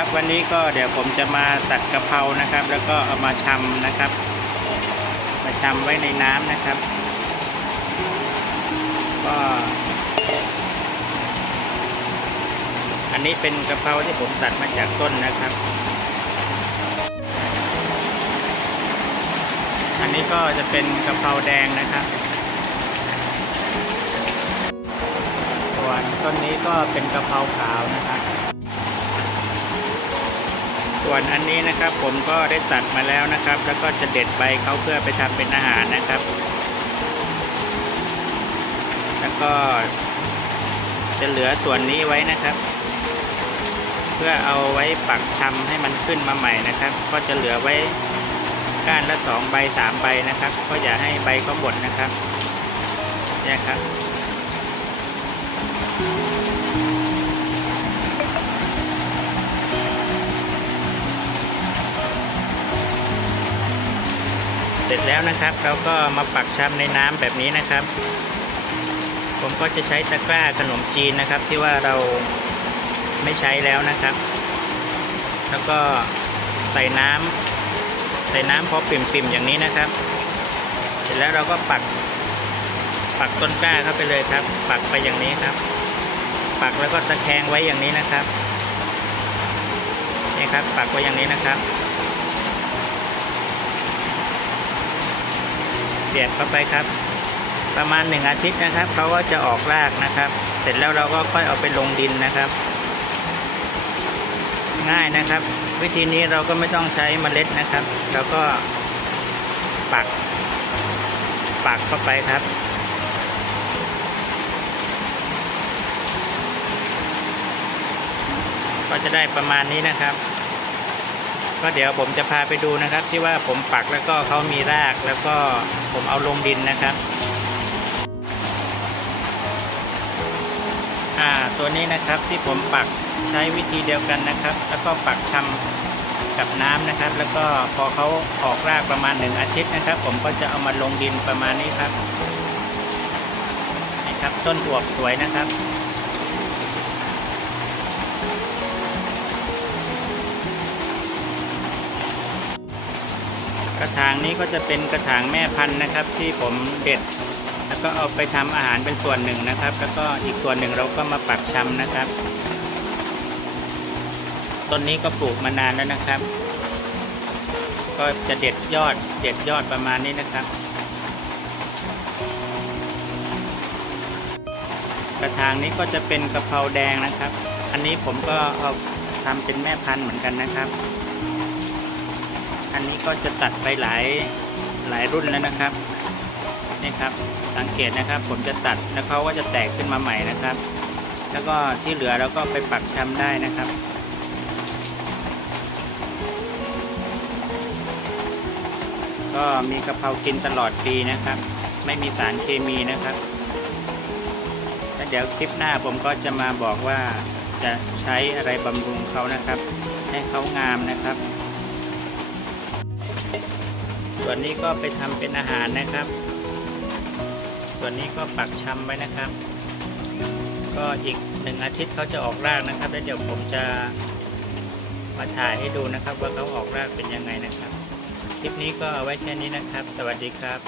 ครับวันนี้ก็เดี๋ยวผมจะมาตัดกะเพรานะครับ แล้วก็เอามาชำนะครับ มาชำไว้ในน้ำนะครับ ก็ อันนี้เป็นกะเพราที่ผมตัดมาจากต้นนะครับ อันนี้ก็จะเป็นกะเพราแดงนะครับส่วนต้นนี้ก็เป็นกะเพราขาวนะครับ ส่วนอันนี้นะครับผมก็ได้ตัดมาแล้วนะครับ แล้วก็จะเด็ดใบเขาเพื่อไปทำเป็นอาหารนะครับ แล้วก็จะเหลือส่วนนี้ไว้นะครับ เพื่อเอาไว้ปักชำให้มันขึ้นมาใหม่นะครับ ก็จะเหลือไว้ก้านละสองใบสามใบนะครับ ก็อย่าให้ใบเขาหมดนะครับเนี่ยครับ เสร็จแล้วนะครับ เราก็มาปักชำในน้ำแบบนี้นะครับ ผมก็จะใช้ตะกร้าขนมจีนนะครับ ที่ว่าเราไม่ใช้แล้วนะครับ แล้วก็ใส่น้ำใส่น้ำพอปิ่มๆอย่างนี้นะครับ เสร็จแล้วเราก็ปักปักต้นกล้าเข้าไปเลยครับ ปักไปอย่างนี้ครับ ปักแล้วก็ตะแคงไว้อย่างนี้นะครับนี่ครับ ปักไว้อย่างนี้นะครับ สียบเข้าไปครับ ประมาณหนึ่งอาทิตย์นะครับเขาก็จะออกรากนะครับ เสร็จแล้วเราก็ค่อยเอาไปลงดินนะครับ ง่ายนะครับ วิธีนี้เราก็ไม่ต้องใช้เมล็ดนะครับเราก็ปัก ปักเข้าไปครับก็จะได้ประมาณนี้นะครับ ก็เดี๋ยวผมจะพาไปดูนะครับ ที่ว่าผมปักแล้วก็เขามีรากแล้วก็ผมเอาลงดินนะครับอ่าตัวนี้นะครับที่ผมปักใช้วิธีเดียวกันนะครับ แล้วก็ปักชำกับน้ำนะครับ แล้วก็พอเขาออกรากประมาณหนึ่งอาทิตย์นะครับ ผมก็จะเอามาลงดินประมาณนี้ครับนี่ครับต้นอวบสวยนะครับ กระถางนี้ก็จะเป็นกระถางแม่พันธุ์นะครับ ที่ผมเด็ด แล้วก็เอาไปทำอาหารเป็นส่วนหนึ่งนะครับ แล้วก็อีกส่วนหนึ่งเราก็มาปักชำนะครับต้นนี้ก็ปลูกมานานแล้วนะครับ ก็จะเด็ดยอดเด็ดยอดประมาณนี้นะครับ กระถางนี้ก็จะเป็นกะเพราแดงนะครับ อันนี้ผมก็เอาทำเป็นแม่พันธุ์เหมือนกันนะครับ อันนี้ก็จะตัดไปหลายหลายรุ่นแล้วนะครับนี่ครับสังเกตนะครับ ผมจะตัดแล้วเขาก็จะแตกขึ้นมาใหม่นะครับ แล้วก็ที่เหลือเราก็ไปปักชำได้นะครับก็มีกะเพรากินตลอดปีนะครับ ไม่มีสารเคมีนะครับแล้วเดี๋ยวคลิปหน้าผมก็จะมาบอกว่าจะใช้อะไรบำรุงเขานะครับ ให้เขางามนะครับ ส่วนนี้ก็ไปทำเป็นอาหารนะครับ ส่วนนี้ก็ปักชำไว้นะครับ ก็อีกหนึ่งอาทิตย์เขาจะออกรากนะครับ แล้วเดี๋ยวผมจะมาถ่ายให้ดูนะครับ ว่าเขาออกรากเป็นยังไงนะครับ คลิปนี้ก็เอาไว้แค่นี้นะครับ สวัสดีครับ